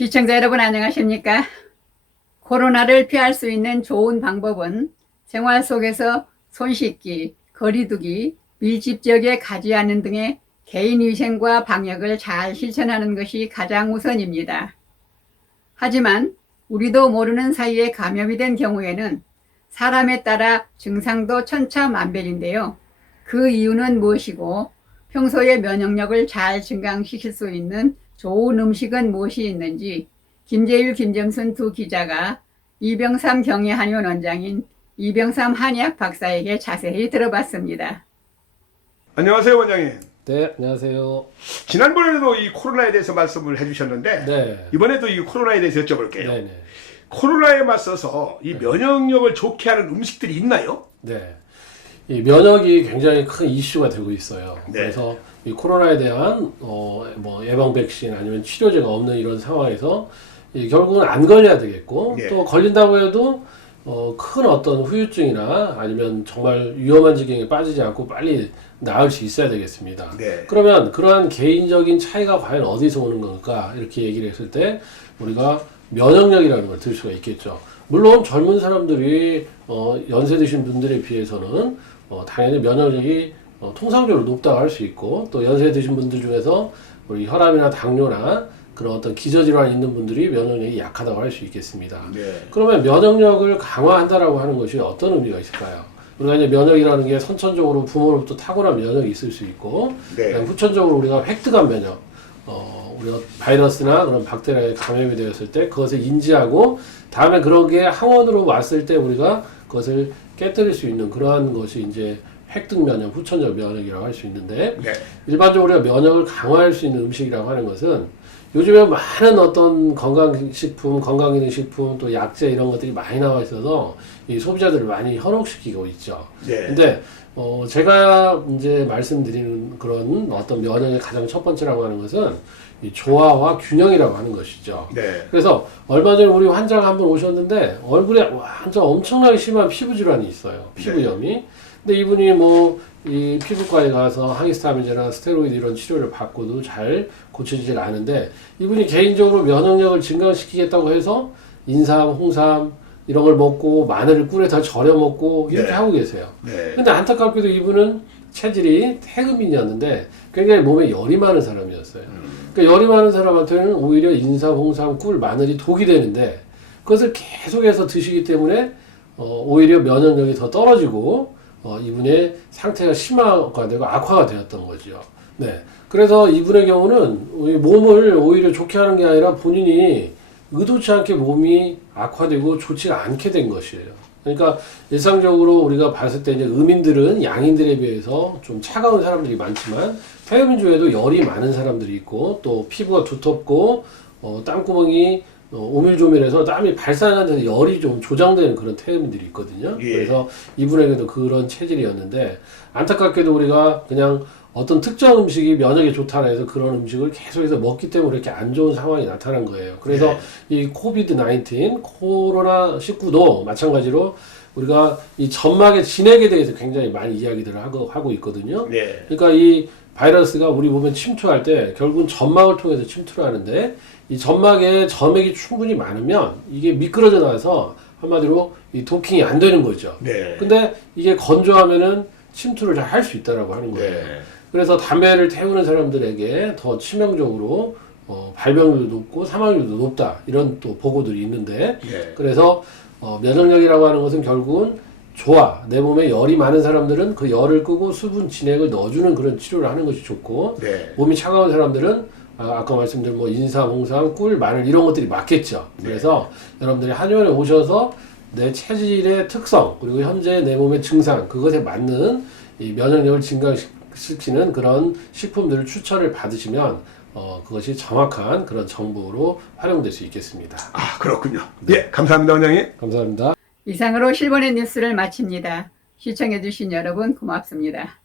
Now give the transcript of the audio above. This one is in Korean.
시청자 여러분 안녕하십니까? 코로나를 피할 수 있는 좋은 방법은 생활 속에서 손 씻기, 거리 두기, 밀집 지역에 가지 않는 등의 개인위생과 방역을 잘 실천하는 것이 가장 우선입니다. 하지만 우리도 모르는 사이에 감염이 된 경우에는 사람에 따라 증상도 천차만별인데요. 그 이유는 무엇이고 평소에 면역력을 잘 증강시킬 수 있는 좋은 음식은 무엇이 있는지 김재율, 김점순 두 기자가 이병삼 경희한의원 원장인 이병삼 한의학 박사에게 자세히 들어봤습니다. 안녕하세요, 원장님. 네, 안녕하세요. 지난번에도 이 코로나에 대해서 말씀을 해주셨는데 네. 이번에도 이 코로나에 대해서 여쭤볼게요. 네네. 코로나에 맞서서 이 면역력을 좋게 하는 음식들이 있나요? 네. 이 면역이 굉장히 큰 이슈가 되고 있어요. 네. 그래서 이 코로나에 대한 뭐 예방 백신 아니면 치료제가 없는 이런 상황에서 결국은 안 걸려야 되겠고 네. 또 걸린다고 해도 큰 어떤 후유증이나 아니면 정말 위험한 지경에 빠지지 않고 빨리 나을 수 있어야 되겠습니다. 네. 그러면 그러한 개인적인 차이가 과연 어디서 오는 건가 이렇게 얘기를 했을 때 우리가 면역력이라는 걸 들 수가 있겠죠. 물론 젊은 사람들이 연세 드신 분들에 비해서는 당연히 면역력이 통상적으로 높다고 할 수 있고 또 연세 드신 분들 중에서 우리 혈압이나 당뇨나 그런 어떤 기저질환이 있는 분들이 면역력이 약하다고 할 수 있겠습니다. 네. 그러면 면역력을 강화한다라고 하는 것이 어떤 의미가 있을까요? 우리가 이제 면역이라는 게 선천적으로 부모로부터 타고난 면역이 있을 수 있고, 네. 후천적으로 우리가 획득한 면역, 우리가 바이러스나 그런 박테리아에 감염이 되었을 때 그것을 인지하고 다음에 그런 게 항원으로 왔을 때 우리가 그것을 깨뜨릴 수 있는 그러한 것이 이제 획득 면역, 후천적 면역이라고 할 수 있는데 네. 일반적으로 우리가 면역을 강화할 수 있는 음식이라고 하는 것은 요즘에 많은 어떤 건강식품, 건강기능식품, 또 약재 이런 것들이 많이 나와 있어서 이 소비자들을 많이 현혹시키고 있죠. 네. 근데 제가 이제 말씀드리는 그런 어떤 면역의 가장 첫 번째라고 하는 것은 이 조화와 균형이라고 하는 것이죠. 네. 그래서 얼마 전에 우리 환자가 한 분 오셨는데 얼굴에 완전 엄청나게 심한 피부 질환이 있어요. 피부염이. 근데 이분이 뭐 이 피부과에 가서 항히스타민제나 스테로이드 이런 치료를 받고도 잘 고쳐지질 않은데 이분이 개인적으로 면역력을 증강시키겠다고 해서 인삼, 홍삼 이런 걸 먹고 마늘을 꿀에 다 절여 먹고 이렇게 네. 하고 계세요. 네. 근데 안타깝게도 이분은 체질이 태음인이었는데 굉장히 몸에 열이 많은 사람이었어요. 그러니까 열이 많은 사람한테는 오히려 인삼, 홍삼, 꿀, 마늘이 독이 되는데 그것을 계속해서 드시기 때문에 오히려 면역력이 더 떨어지고 이분의 상태가 심화가 되고 악화가 되었던 거죠. 네. 그래서 이분의 경우는 몸을 오히려 좋게 하는 게 아니라 본인이 의도치 않게 몸이 악화되고 좋지가 않게 된 것이에요. 그러니까 일상적으로 우리가 봤을 때 이제 음인들은 양인들에 비해서 좀 차가운 사람들이 많지만 태음인 중에도 열이 많은 사람들이 있고 또 피부가 두텁고 땀구멍이 오밀조밀해서 땀이 발산하는 데서 열이 좀 조장되는 그런 태음인들이 있거든요. 예. 그래서 이분에게도 그런 체질이었는데 안타깝게도 우리가 그냥 어떤 특정 음식이 면역에 좋다라 해서 그런 음식을 계속해서 먹기 때문에 이렇게 안 좋은 상황이 나타난 거예요. 그래서 이 코비드-19, 코로나19도 마찬가지로 우리가 이 점막의 진액에 대해서 굉장히 많이 이야기들을 하고 있거든요. 네. 그러니까 이 바이러스가 우리 몸에 침투할 때 결국은 점막을 통해서 침투를 하는데 이 점막에 점액이 충분히 많으면 이게 미끄러져 나와서 한마디로 이 도킹이 안 되는 거죠. 네. 근데 이게 건조하면은 침투를 잘 할 수 있다라고 하는 거예요. 네. 그래서 담배를 태우는 사람들에게 더 치명적으로 발병률도 높고 사망률도 높다 이런 또 보고들이 있는데 네. 그래서 면역력이라고 하는 것은 결국은 좋아 내 몸에 열이 많은 사람들은 그 열을 끄고 수분 진액을 넣어주는 그런 치료를 하는 것이 좋고 네. 몸이 차가운 사람들은 아까 말씀드린 뭐 인삼, 홍삼, 꿀, 마늘 이런 것들이 맞겠죠. 그래서 여러분들이 한의원에 오셔서 내 체질의 특성 그리고 현재 내 몸의 증상 그것에 맞는 이 면역력을 증강시키는 그런 식품들을 추천을 받으시면 그것이 정확한 그런 정보로 활용될 수 있겠습니다. 아, 그렇군요. 예, 감사합니다, 원장님. 감사합니다. 이상으로 실버넷 뉴스를 마칩니다. 시청해주신 여러분 고맙습니다.